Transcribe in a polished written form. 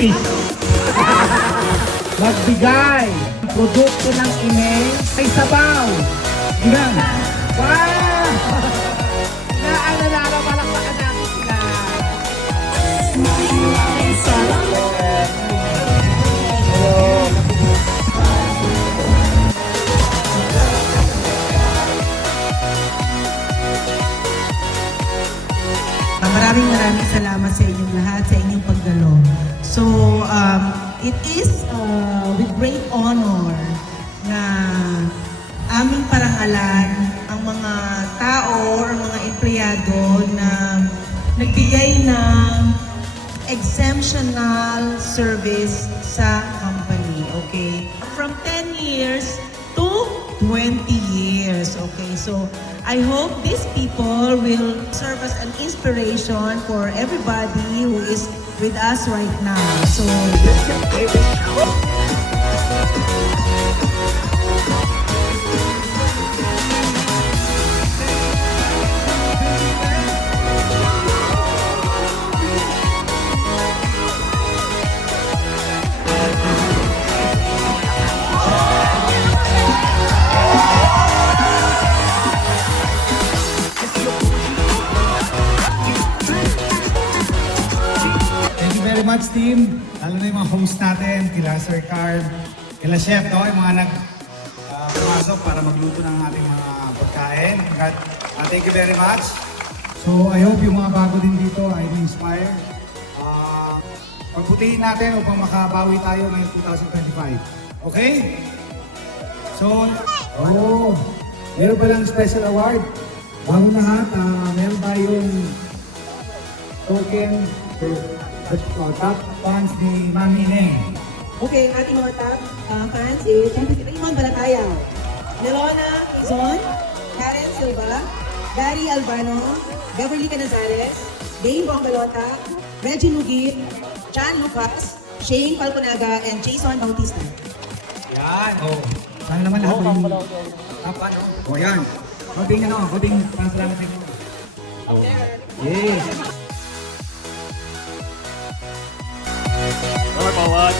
fish. Magbigay ng produkto ng ine ay sabaw. Yan. Wow! Naalala, palakpakan natin sila. Maraming salamat sa inyong lahat, sa inyong pagdalo. So, it is with great honor na aming parangalan ang mga tao or mga empleyado na nagbigay ng exemptional service sa company, okay? From 10 years to 20 years, okay? So, I hope these people will serve as an inspiration for everybody who is with us right now. So, very much team, lalo na yung mga host natin, kila Sir Carl, kila Chef, no? Yung mga pumasok para magluto ng ating mga pagkain. Thank you very much. So I hope yung mga bago din dito ay inspire. Pagputihin natin upang makabawi tayo ngayong 2025. Okay? So, meron pa lang special award. Bago lahat, meron tayong token top fans ni Mami Neng. okay, ang ating mga top fans is, siyempre si Raymond Balatayaw, Nelona Quezon, Karen Silva, Gary Albano, Beverly Canazales, Dane Bongalota, Reggie Nugit, John Lucas, Shane Falconaga, and Jason Bautista. Yan. Sana naman lahat yung top ano. Yan. Konting fans lang sa inyo. Yes. Bawat.